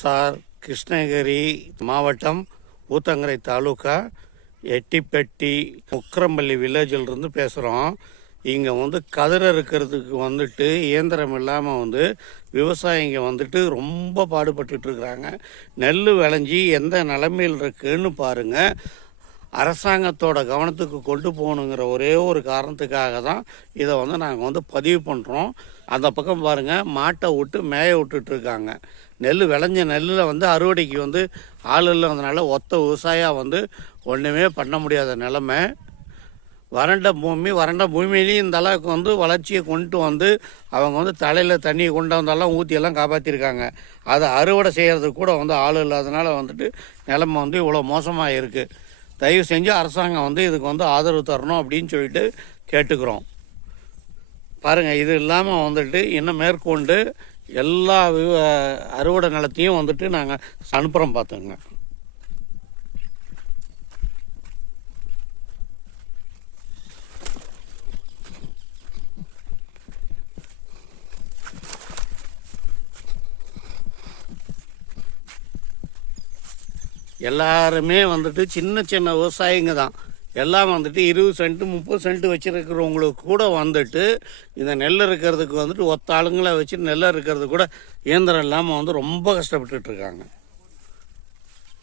Sir, Krishnagiri மாவட்டம் ஊத்தங்கரை தாலுக்கா எட்டிப்பட்டி முக்கரம்பள்ளி வில்லேஜிலிருந்து பேசுகிறோம். இங்கே கதிர் அறுக்கிறதுக்கு இயந்திரம் இல்லாமல் விவசாயிங்க ரொம்ப பாடுபட்டுருக்குறாங்க. நெல் விளைஞ்சி எந்த நிலைமையில் இருக்குன்னு பாருங்கள். அரசாங்கத்தோட கவனத்துக்கு கொண்டு போகணுங்கிற ஒரே ஒரு காரணத்துக்காக தான் இதை நாங்கள் பதிவு பண்ணுறோம். அந்த பக்கம் பாருங்கள், மாட்டை விட்டு மேய விட்டுட்ருக்காங்க. நெல் விளைஞ்ச நெல்லில் அறுவடைக்கு ஆள் இல்லாதனால ஒத்த விவசாயியாக ஒன்றுமே பண்ண முடியாத நிலமை. வறண்ட பூமியிலையும் இந்த அளவுக்கு வளர்ச்சியை கொண்டு அவங்க தலையில் தண்ணியை கொண்டு வந்தாலும் ஊற்றியெல்லாம் காப்பாற்றிருக்காங்க. அதை அறுவடை செய்கிறதுக்கு கூட ஆள் இல்லாதனால நிலமை இவ்வளோ மோசமாக இருக்குது. தயவு செஞ்சு அரசாங்கம் இதுக்கு ஆதரவு தரணும் அப்படின்னு சொல்லிட்டு கேட்டுக்கிறோம். பாருங்கள், இது இல்லாமல் இன்னும் மேற்கொண்டு எல்லா அறுவடை நிலத்தையும் நாங்கள் அனுப்புகிறோம். பார்த்துங்க. எல்லாருமே சின்ன சின்ன விவசாயிங்க தான். எல்லாம் 20 சென்ட் 30 சென்ட் வச்சுருக்கிறவங்களுக்கு கூட இந்த நெல் இருக்கிறதுக்கு ஒத்த ஆளுங்களை வச்சு நெல் இருக்கிறதுக்கு கூட இயந்திரம் இல்லாமல் ரொம்ப கஷ்டப்பட்டுருக்காங்க.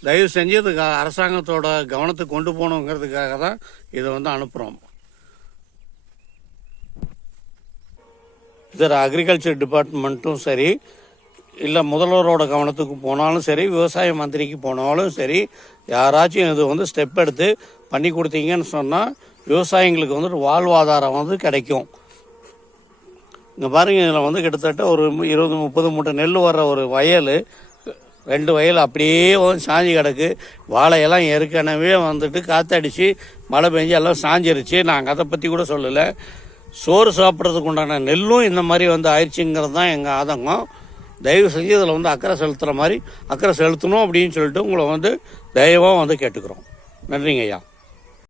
தயவு செஞ்சு இது அரசாங்கத்தோட கவனத்துக்கு கொண்டு போகணுங்கிறதுக்காக தான் இதை அனுப்புகிறோம். இதில் அக்ரிகல்ச்சர் டிபார்ட்மெண்ட்டும் சரி, இல்லை முதல்வரோட கவனத்துக்கு போனாலும் சரி, விவசாய மந்திரிக்கு போனாலும் சரி, யாராச்சும் இது ஸ்டெப் எடுத்து பண்ணி கொடுத்தீங்கன்னு சொன்னால் விவசாயிங்களுக்கு வாழ்வாதாரம் கிடைக்கும். இங்கே பாருங்கள், இதில் கிட்டத்தட்ட ஒரு 20-30 மூட்டை நெல் வர்ற ஒரு வயல், 2 வயல் அப்படியே சாஞ்சி கிடக்கு. வாழையெல்லாம் ஏற்கனவே காற்றடிச்சு மழை பெஞ்சு எல்லாம் சாஞ்சிருச்சு. நாங்கள் அதை பற்றி கூட சொல்லலை. சோறு சாப்பிட்றதுக்கு உண்டான நெல்லும் இந்த மாதிரி ஆயிடுச்சுங்கிறது தான் எங்கள் ஆதங்கம். தயவு செஞ்சு இதில் அக்கறை செலுத்துகிற மாதிரி அக்கறை செலுத்தணும் அப்படின்னு சொல்லிட்டு உங்களை தயவாக கேட்டுக்கிறோம். நன்றிங்க ஐயா.